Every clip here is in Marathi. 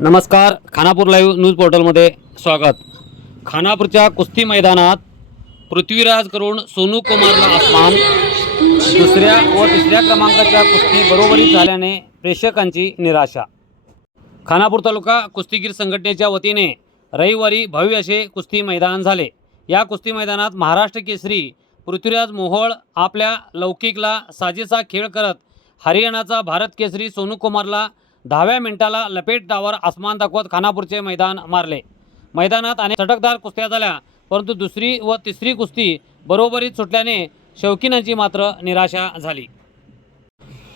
नमस्कार खानापूर लाईव्ह न्यूज पोर्टलमध्ये स्वागत. खानापूरच्या कुस्ती मैदानात पृथ्वीराज करून सोनू कुमारला आसमान. दुसऱ्या व तिसऱ्या क्रमांकाच्या कुस्ती बरोबरीत झाल्याने प्रेक्षकांची निराशा. खानापूर तालुका कुस्तीगीर संघटनेच्या वतीने रविवारी भव्य असे कुस्ती मैदान झाले. या कुस्ती मैदानात महाराष्ट्र केसरी पृथ्वीराज मोहोळ आपल्या लौकिकला साजेसा खेळ करत हरियाणाचा भारत केसरी सोनू कुमारला दहाव्या मिनिटाला लपेट डावर आसमान दाखवत खानापूरचे मैदान मारले. मैदानात अनेक चटकदार कुस्त्या झाल्या परंतु दुसरी व तिसरी कुस्ती बरोबरीत सुटल्याने शौकीनांची मात्र निराशा झाली.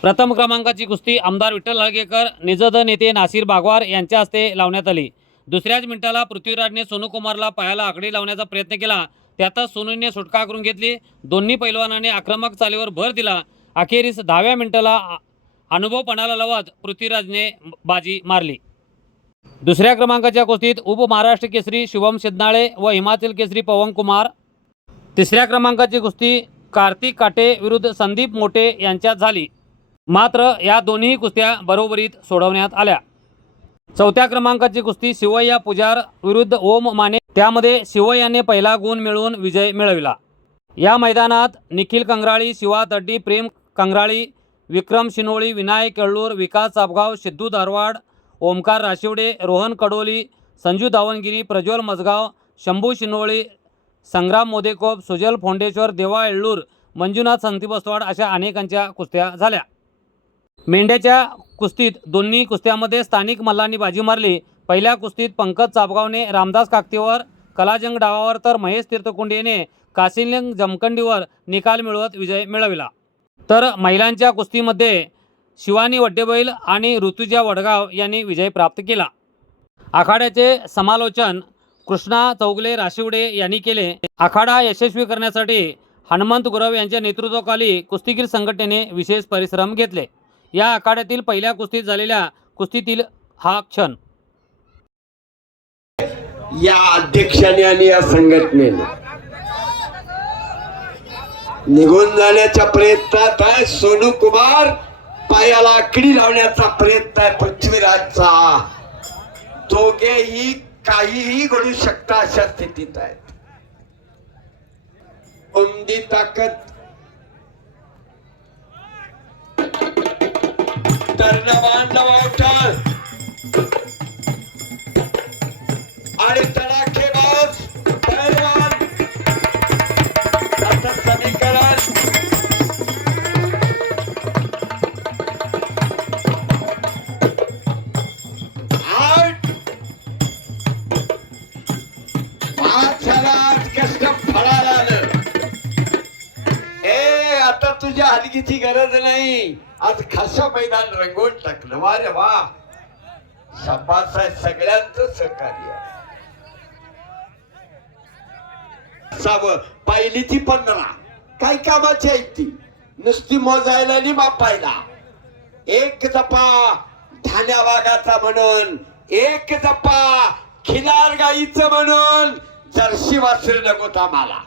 प्रथम क्रमांकाची कुस्ती आमदार विठ्ठल हळगेकर निजद नेते नासिर बागवार यांच्या हस्ते लावण्यात आली. दुसऱ्याच मिनिटाला पृथ्वीराजने सोनू कुमारला पायाला आकडी लावण्याचा प्रयत्न केला. त्यातच सोनूने सुटका करून घेतली. दोन्ही पैलवानाने आक्रमक चालीवर भर दिला. अखेरीस दहाव्या मिनिटाला आ- अनुभव पणाला लावत पृथ्वीराजने बाजी मारली. दुसऱ्या क्रमांकाच्या कुस्तीत उपमहाराष्ट्र केसरी शुभम शिदनाळे व हिमाचल केसरी पवन कुमार. तिसऱ्या क्रमांकाची कुस्ती कार्तिक काटे विरुद्ध संदीप मोटे यांच्यात झाली. मात्र या दोन्ही कुस्त्या बरोबरीत सोडवण्यात आल्या. चौथ्या क्रमांकाची कुस्ती शिवय्या पुजार विरुद्ध ओम माने. त्यामध्ये शिवय्याने पहिला गुण मिळवून विजय मिळविला. या मैदानात निखिल कंगराळी शिवा तड्डी प्रेम कंगराळी विक्रम शिनोळी विनायक येळ्ळूर विकास चापगाव सिद्धू धारवाड ओमकार राशिवडे रोहन कडोली संजू दावणगिरी प्रज्वल मजगाव शंभू शिनोळी संग्राम मोदेकोप सुजल फोंडेश्वर देवा येळ्ळूर मंजुनाथ संती बसवाड अशा अनेकांच्या कुस्त्या झाल्या. मेंढ्याच्या कुस्तीत दोन्ही कुस्त्यामध्ये स्थानिक मल्लांनी बाजी मारली. पहिल्या कुस्तीत पंकज चापगावने रामदास काकतीवर कलाजंग डावावर तर महेश तीर्थकुंडेने कासिलिंग जमखंडीवर निकाल मिळवत विजय मिळविला. तर महिलांच्या कुस्तीमध्ये शिवानी वड्डेबैल आणि ऋतुजा वडगाव यांनी विजय प्राप्त केला. आखाड्याचे समालोचन कृष्णा चौगले राशिवडे यांनी केले. आखाडा यशस्वी करण्यासाठी हनुमंत गुरव यांच्या नेतृत्वाखाली कुस्तीगीर संघटनेने विशेष परिश्रम घेतले. या आखाड्यातील पहिल्या कुस्तीत झालेल्या कुस्तीतील हा क्षण. या अध्यक्षाने आणि या संघटनेने निघून जाण्याच्या प्रयत्नात आहे. सोनू कुमार पायाला आकडी लावण्याचा प्रयत्न आहे पृथ्वीराजचा. दोघेही काहीही घडू शकता अशा स्थितीत आहेत. उमदी ताकद. तरणवान तुझ्या हलगीची गरज नाही. आज खासा मैदान रंगवून टाकलं. वा रे वा. शाबास आहे सगळ्यांचं सहकार्य. आहे. सावं ती पंधरा. काय कामाची आहे ती? नुसती मोजायला आणि मापायला. एक जपा धान्या वाघाचा म्हणून. एक जपा खिलार गाईच म्हणून. जर्शी वासरू नको आम्हाला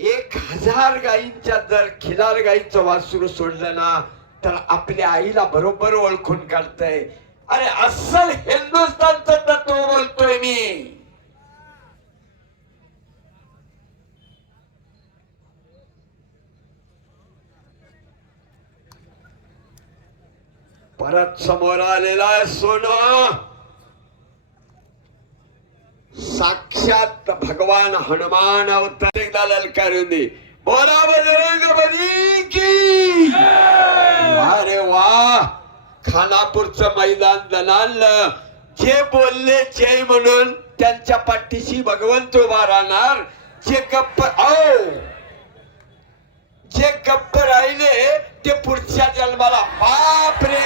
एक हजार गायींच्या जर खिलार गायीचं वासरू सोडलं ना तर आपल्या आईला बरोबर ओळखून काढतय. अरे अस्सल हिंदुस्थानचं तत्व बोलतोय मी. परत समोर आलेला आहे सोनं. साक्षात भगवान हनुमान अवतार एकदा ललकारून दे बोला बजरंग बली की अरे वा. खानापूरचं मैदान दणाणलं जे बोलले जय म्हणून त्यांच्या पाठीशी भगवंत उभा राहणार. जे गप्प औ. जे गप्प राहिले ते पुढच्या जन्माला बाप रे.